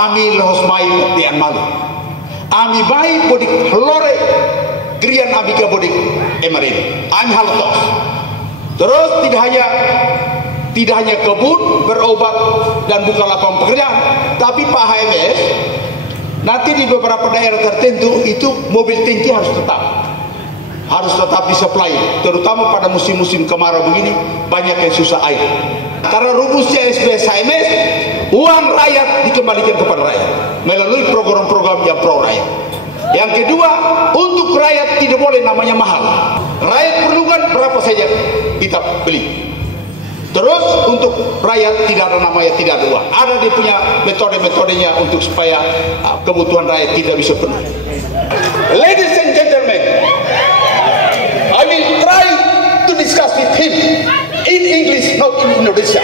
Ami lohos mai tian malu. Ami bai bodik lore krian abika bodik emarin. Ami halotos. Terus tidak hanya kebun, berobat dan buka lapangan pekerjaan, tapi Pak HMS nanti di beberapa daerah tertentu itu mobil tangki harus tetap disuplai, terutama pada musim-musim kemarau begini banyak yang susah air. Karena rumusnya SBS HMS, uang rakyat dikembalikan kepada rakyat melalui program-program yang pro rakyat. Yang kedua, untuk rakyat tidak boleh namanya mahal. Rakyat perlukan berapa saja kita beli. Terus untuk rakyat tidak ada namanya tidak ada uang. Ada dia punya metode-metodenya untuk supaya kebutuhan rakyat tidak bisa penuh. Ladies and gentlemen, I will try to discuss with him in English, not in Indonesia.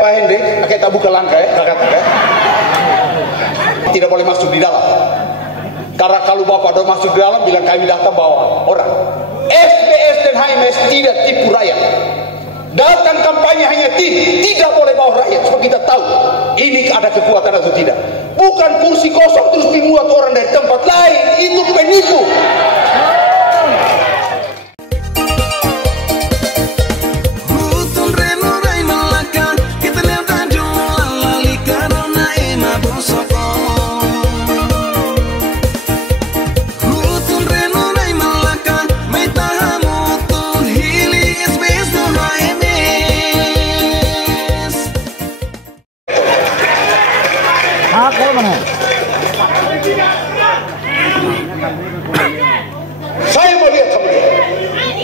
Pak Hendrik, kita buka langkah ya, tidak boleh masuk di dalam. Karena kalau Bapak udah masuk di dalam, bilang kami datang bawa orang. SBS dan HMS tidak tipu rakyat. Datang kampanye hanya tim, tidak boleh bawa rakyat. Supaya kita tahu ini ada kekuatan atau tidak. Bukan kursi kosong terus dimuat orang dari tempat lain, itu penipu. Saya mau lihat sama dia.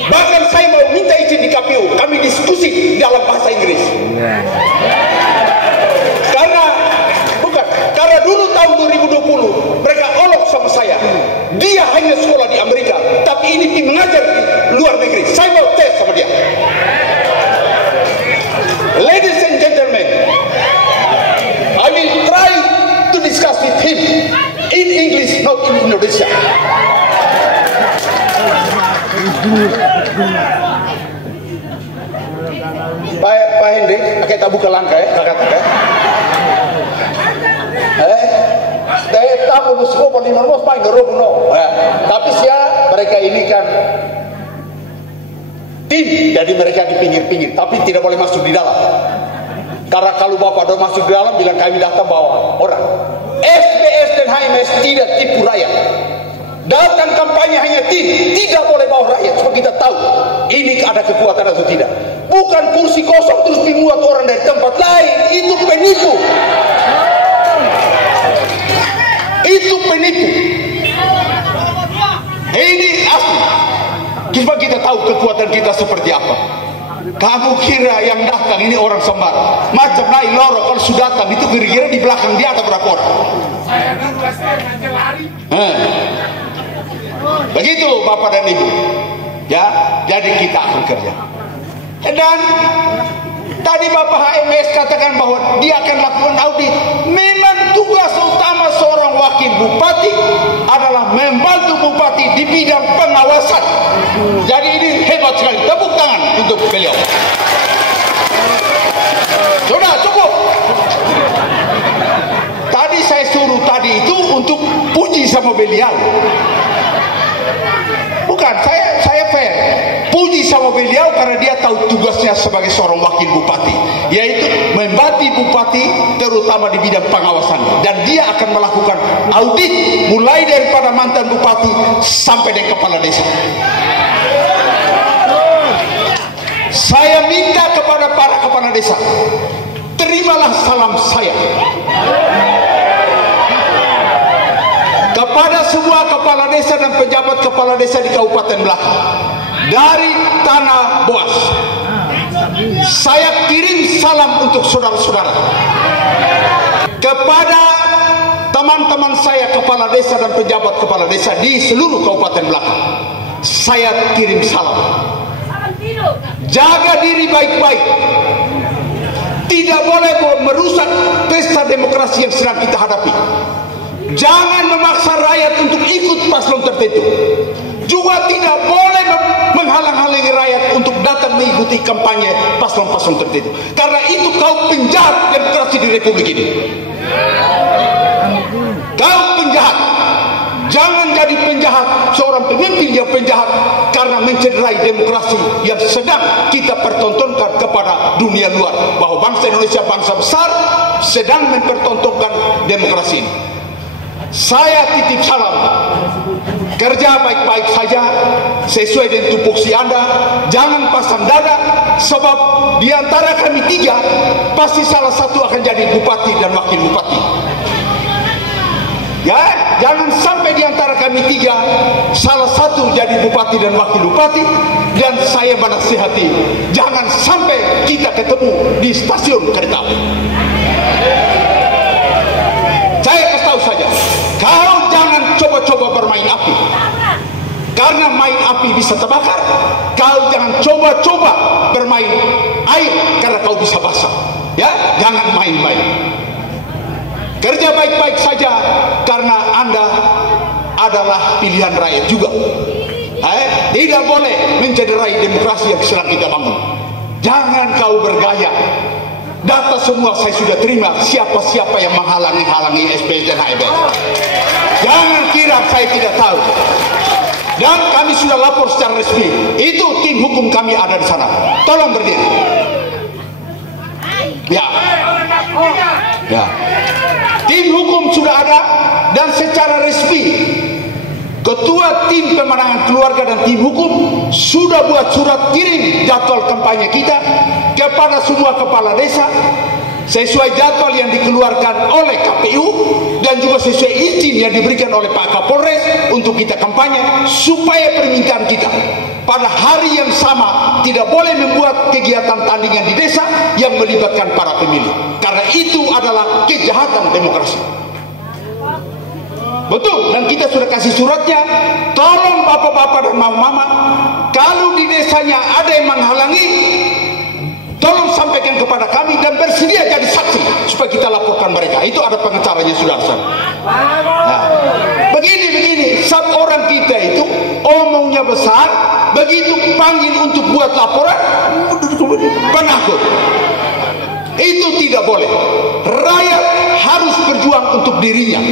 Bahkan saya mau minta izin di KPU. Kami diskusi dalam bahasa Inggris. Karena dulu tahun 2020 mereka olok sama saya. Dia hanya sekolah di Amerika, tapi ini tim mengajar di luar negeri. Saya mau tes sama dia. Ladies and gentlemen, I will try to discuss with him in English, not in Indonesia. Pak Hendrik, kita buka langkah ya, tapi mereka ini kan tim, jadi mereka di pinggir-pinggir, tapi tidak boleh masuk di dalam. Karena kalau Bapak udah masuk di dalam, bilang kami datang bawa orang. SBS dan HMS tidak tipu rakyat. Datang kampanye hanya tim, tidak boleh bawa rakyat. Supaya kita tahu ini ada kekuatan atau tidak. Bukan kursi kosong terus dimuat orang dari tempat lain, itu penipu. Itu penipu. Ini asli. Supaya kita tahu kekuatan kita seperti apa. Kamu kira yang datang ini orang sembarang? Macam naik lorok kalau sudah datang itu kira-kira di belakang dia ada berapa orang? Begitu Bapak dan Ibu. Ya, jadi kita akan kerja. Dan tadi Bapak HMS katakan bahwa dia akan lakukan audit. Memang tugas utama seorang wakil bupati adalah membantu bupati di bidang pengawasan. Jadi ini hebat sekali. Tepuk tangan untuk beliau. Sudah cukup. Tadi saya suruh tadi itu untuk puji sama beliau. Bukan, saya fair. Puji sama beliau karena dia tahu tugasnya sebagai seorang wakil bupati, yaitu membantu bupati terutama di bidang pengawasan, dan dia akan melakukan audit mulai daripada mantan bupati sampai dengan kepala desa. Saya minta kepada para kepala desa, terimalah salam saya kepada semua kepala desa dan pejabat kepala desa di Kabupaten Belakang dari Tanah Boas. Saya kirim salam untuk saudara-saudara. Kepada teman-teman saya kepala desa dan pejabat kepala desa di seluruh Kabupaten Belakang, saya kirim salam. Jaga diri baik-baik. Tidak boleh merusak pesta demokrasi yang sedang kita hadapi. Jangan memaksa rakyat untuk ikut paslon tertentu. Juga tidak boleh menghalang-halangi rakyat untuk datang mengikuti kampanye paslon-paslon tertentu. Karena itu kau penjahat demokrasi di Republik ini. Kau penjahat. Jangan jadi penjahat, seorang pemimpin yang penjahat karena mencederai demokrasi yang sedang kita pertontonkan kepada dunia luar, bahwa bangsa Indonesia bangsa besar sedang mempertontonkan demokrasi ini. Saya titip salam, kerja baik-baik saja sesuai dengan tupoksi Anda, jangan pasang dada, sebab di antara kami tiga pasti salah satu akan jadi bupati dan wakil bupati. Ya, jangan sampai di antara kami tiga salah satu jadi bupati dan wakil bupati. Dan saya menasihati, jangan sampai kita ketemu di stasiun kereta api. Saya kasih tahu saja, kau jangan coba-coba bermain api, karena main api bisa terbakar. Kau jangan coba-coba bermain air, karena kau bisa basah. Ya, jangan main-main. Kerja baik-baik saja, karena Anda adalah pilihan rakyat juga. Tidak boleh mencederai demokrasi yang sedang kita bangun. Jangan kau bergaya. Data semua saya sudah terima, siapa-siapa yang menghalangi SPS dan HMS. Jangan kira saya tidak tahu. Dan kami sudah lapor secara resmi. Itu tim hukum kami ada di sana. Tolong berdiri. Ya. Tim hukum sudah ada, dan secara resmi Ketua Tim Pemenangan Keluarga dan tim hukum sudah buat surat kirim jadwal kampanye kita kepada semua kepala desa sesuai jadwal yang dikeluarkan oleh KPU dan juga sesuai izin yang diberikan oleh Pak Kapolres untuk kita kampanye, supaya permintaan kita pada hari yang sama tidak boleh membuat kegiatan tandingan di desa yang melibatkan para pemilih, karena itu adalah kejahatan demokrasi. Betul, dan kita sudah kasih suratnya. Tolong bapak-bapak dan mama-mama, kalau di desanya ada yang menghalangi, tolong sampaikan kepada kami dan bersedia jadi saksi supaya kita laporkan mereka. Itu ada pengacaranya sudah ada. Nah, begini, sab orang kita itu omongnya besar, begitu panggil untuk buat laporan penakut. Itu tidak boleh. Rakyat harus berjuang untuk dirinya.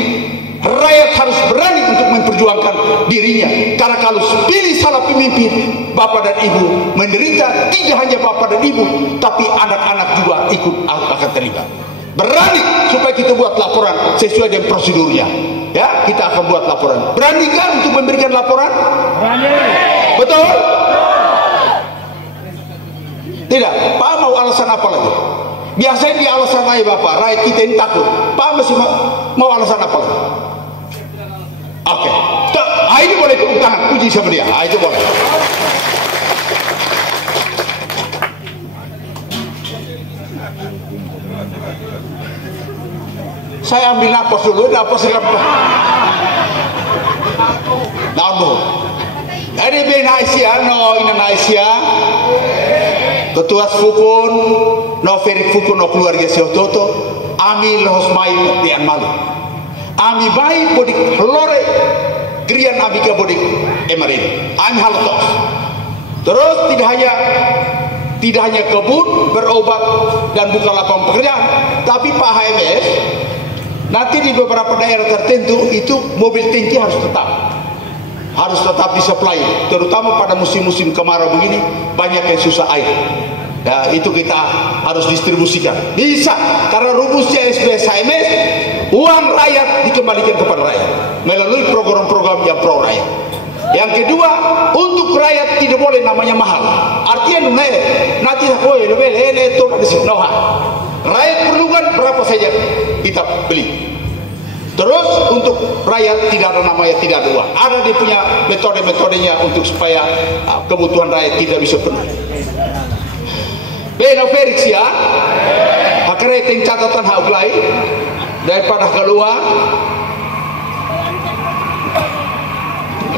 Rakyat harus berani untuk memperjuangkan dirinya. Karena kalau pilih salah pemimpin, bapak dan ibu menderita. Tidak hanya bapak dan ibu, tapi anak-anak juga ikut akan terlibat. Berani supaya kita buat laporan sesuai dengan prosedurnya. Ya, kita akan buat laporan. Beranikah untuk memberikan laporan? Berani. Betul? Tidak. Pak mau alasan apa lagi? Biasanya di alasan lain bapak, rakyat kita ini takut. Pak masih mau alasan apa lagi? Oke, ini boleh tepuk tangan, puji sama dia. Itu boleh. Saya ambil napas dulu, napas lepas. Namun, ini benaisia, no Indonesia. Ketua Fukun, no Ferik Fukun, no keluarga Siototo, Ami Lohos Mayu di Anmalu. Ami bayi bodik lore krian abika bodik emarin. Ami halotos. Terus tidak hanya kebun berobat dan buka lapangan pekerjaan, tapi Pak HMS nanti di beberapa daerah tertentu itu mobil tangki harus tetap disuplai, terutama pada musim-musim kemarau begini banyak yang susah air. Ya, itu kita harus distribusikan. Bisa, karena rumusnya SPS HMS, uang rakyat dikembalikan kepada rakyat melalui program-program yang pro rakyat. Yang kedua, untuk rakyat tidak boleh namanya mahal. Artinya nanti rakyat perlukan berapa saja kita beli. Terus untuk rakyat tidak ada namanya tidak ada uang. Ada dia punya metode-metodenya untuk supaya kebutuhan rakyat tidak bisa penuh. Beno Felix ya, akhirnya ting catatan hak belai daripada keluar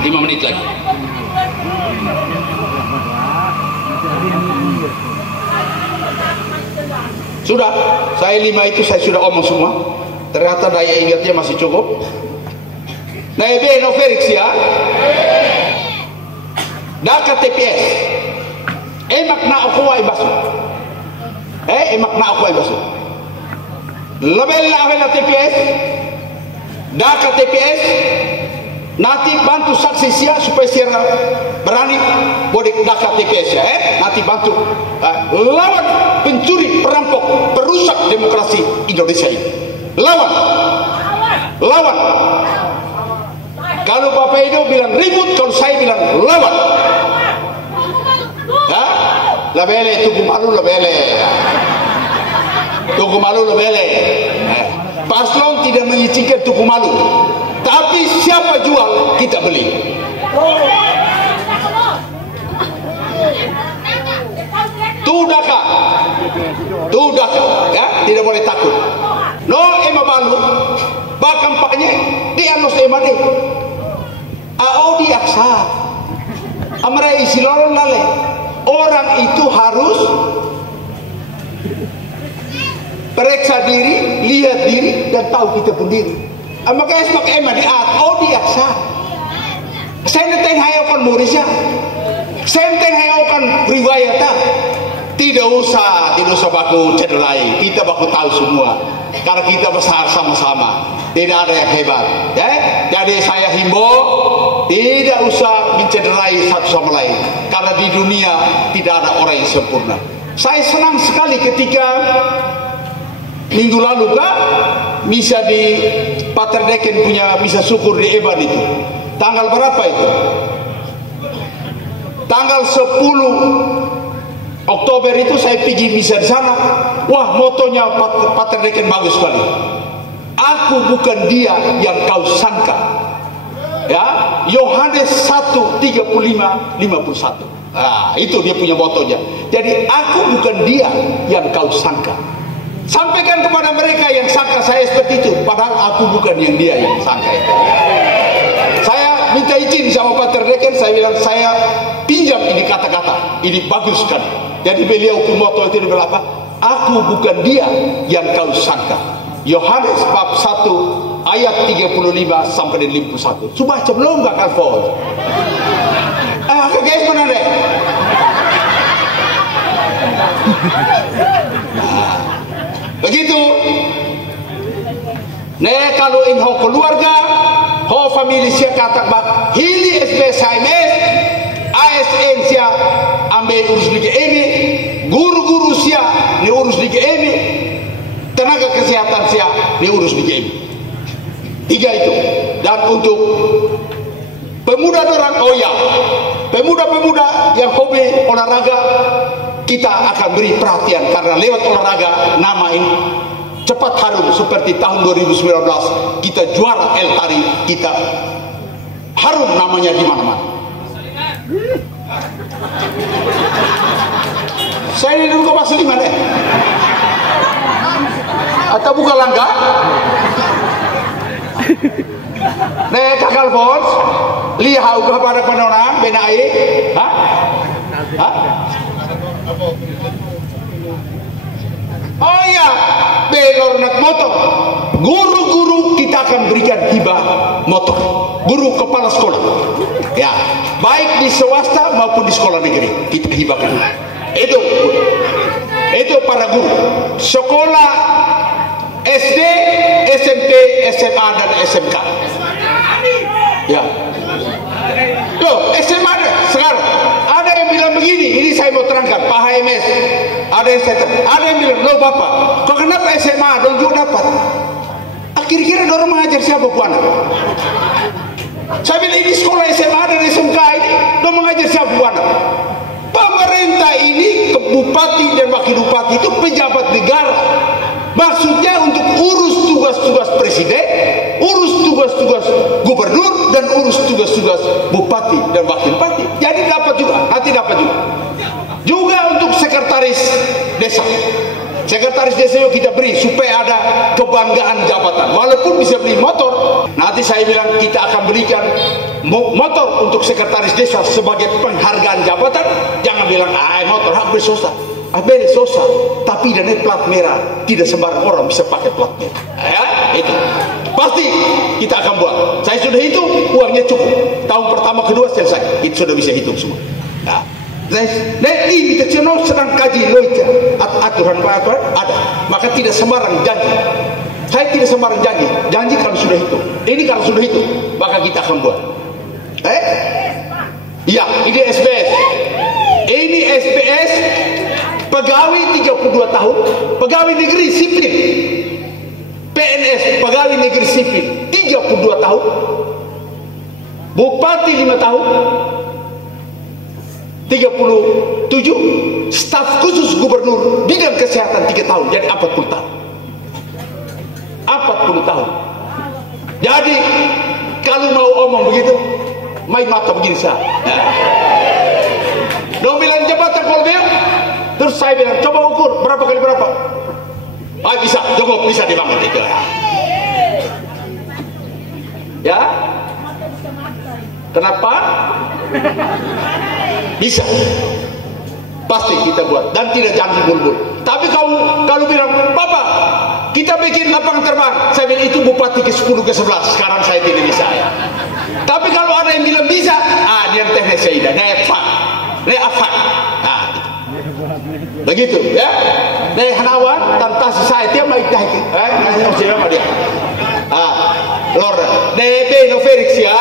5 menit lagi. Sudah, saya 5 itu saya sudah omong semua. Ternyata daya ingatnya masih cukup. Nah, Beno Felix ya. Daka TPS. Emak na ako ay baso. Emak na ako ay baso. Label na TPS. Daka TPS. Nanti bantu saksi sia supaya sia berani boleh daka TPS ya. Nanti bantu lawan pencuri, perampok, perusak demokrasi Indonesia ini. Lawan. Kalau Bapak Edo bilang ribut, kalau saya bilang lawan. Ya, labele tugu malu labele. Tugu malu labele. Paslon tidak mengizinkan tugu malu. Tapi siapa jual kita beli. Tuh daka, ya, tidak boleh takut. No ema balu, bahkan paknya dia nos ema deh. Di aksa, amra isi lorong lale. Orang itu harus periksa diri, lihat diri, dan tahu kita pun diri. Maka esmak ema di di aksa. Saya nenteng hayakan murisnya, saya nenteng hayakan riwayatnya. Tidak usah baku cederai. Kita baku tahu semua. Karena kita besar sama-sama. Tidak ada yang hebat. Ya? Jadi saya himbau, tidak usah mencederai satu sama lain. Karena di dunia tidak ada orang yang sempurna. Saya senang sekali ketika minggu lalu bisa di Paterdeken punya misa syukur di Eban itu. Tanggal berapa itu? Tanggal 10 Oktober itu saya pergi misa di sana. Wah, motonya Paterdeken bagus sekali. Aku bukan dia yang kau sangka. Ya, Yohanes 1:35-51. Nah, itu dia punya motonya. Jadi aku bukan dia yang kau sangka. Sampaikan kepada mereka yang sangka saya seperti itu, padahal aku bukan yang dia yang sangka itu. Saya minta izin sama Paterdeken, saya bilang saya pinjam ini kata-kata, ini bagus kan. Jadi beliau kumoto itu bilang apa? Aku bukan dia yang kau sangka. Yohanes bab 1 ayat 35-51. Coba belum gak kalfon? Guys mana deh? Begitu. Kalau in ho keluarga, ho family sia kata bak hili SMS, ASN sia ambil urus liga ini, guru-guru sia ni urus liga ini, tenaga kesehatan sia ni urus liga ini. 3 itu. Dan untuk pemuda orang pemuda yang hobi olahraga, kita akan beri perhatian karena lewat olahraga nama ini cepat harum seperti tahun 2019 kita juara El Tari, kita harum namanya di mana-mana. Saya ini dulu ke Pasir Lima deh. Atau buka langkah? Kakal bos, lihat kepada penonang benai, Oh ya, belor nak motor. Guru-guru kita akan berikan hibah motor. Guru kepala sekolah. Ya, baik di swasta maupun di sekolah negeri kita hibahkan. Itu para guru. Sekolah SD, SMP, SMA dan SMK. Ya. Tuh, SMA sekarang ada yang bilang begini, ini saya mau terangkan, Pak HMS. Ada yang bilang, loh Bapak, kok kenapa SMA dong juga dapat? Kira-kira dorong mengajar siapa Bu anak? Saya bilang ini sekolah SMA dan SMK ini dong mengajar siapa Bu anak? Pemerintah ini, bupati dan wakil bupati itu pejabat negara. Maksudnya untuk urus tugas-tugas presiden, urus tugas-tugas gubernur, dan urus tugas-tugas bupati dan wakil bupati. Jadi dapat juga, nanti dapat juga. Juga untuk sekretaris desa. Sekretaris desa yuk kita beri supaya ada kebanggaan jabatan. Walaupun bisa beli motor, nanti saya bilang kita akan berikan motor untuk sekretaris desa sebagai penghargaan jabatan. Jangan bilang, motor hak bersosa. Beri sosa, tapi dan plat merah. Tidak sembarang orang bisa pakai plat merah. Ya, itu pasti kita akan buat. Saya sudah hitung, uangnya cukup. Tahun pertama, kedua selesai. Itu sudah bisa hitung semua. Nah, invitasi sedang kaji loja aturan ada, maka tidak sembarang janji. Saya tidak sembarang janji kalau sudah itu. Ini kalau sudah itu, maka kita akan buat. Ya, ini SPS. Ini SPS pegawai 32 tahun, pegawai negeri sipil. PNS, pegawai negeri sipil 32 tahun. Bupati 5 tahun. 37, staf khusus gubernur bidang kesehatan 3 tahun, jadi 40 tahun. 40 tahun. Jadi kalau mau omong begitu, main mata begini saya. Dong bilang jabatan Polda, terus saya bilang coba ukur berapa kali berapa. Bisa, cukup, bisa dibangun itu. Ya. Kenapa? Bisa, pasti kita buat dan tidak janji bulbul. Tapi kalau bilang Bapak kita bikin lapangan terbang, saya bilang itu bupati ke-10 ke-11, sekarang saya tidak bisa ya. Tapi kalau ada yang bilang bisa, dia teknik saya ne afak, begitu ya. Ne hanawan tanpa saya dia mai dah ngasih siapa dia. Lor DB Noverix ya.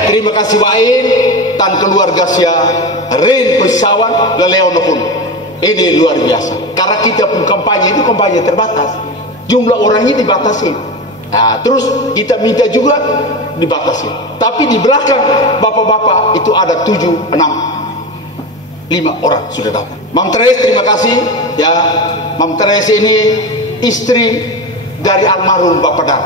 Terima kasih Wain dan keluarga sia Rin Pesawan Leleon pun. Ini luar biasa. Karena kita pun kampanye itu kampanye terbatas. Jumlah orangnya dibatasi. Nah, terus kita minta juga dibatasi. Tapi di belakang bapak-bapak itu ada 7, 6, 5 orang sudah datang. Mam Teres terima kasih ya. Mam Teres ini istri dari almarhum Bapak Dar.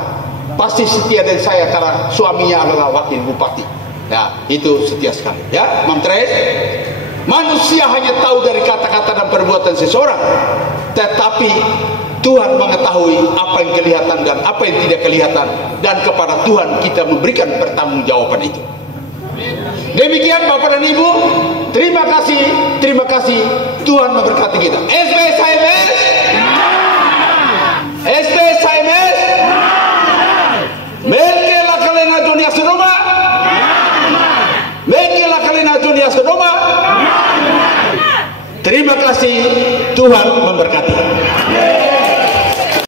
Pasti setia dengan saya karena suaminya adalah wakil bupati. Ya, itu setia sekali. Ya, Mam Teres. Manusia hanya tahu dari kata-kata dan perbuatan seseorang, tetapi Tuhan mengetahui apa yang kelihatan dan apa yang tidak kelihatan, dan kepada Tuhan kita memberikan pertanggungjawaban itu. Demikian Bapak dan Ibu, terima kasih Tuhan memberkati kita. SPS HMS, SPS HMS, Melke la kalena dunia sedoma, Melke la kalena dunia sedoma. Terima kasih, Tuhan memberkati.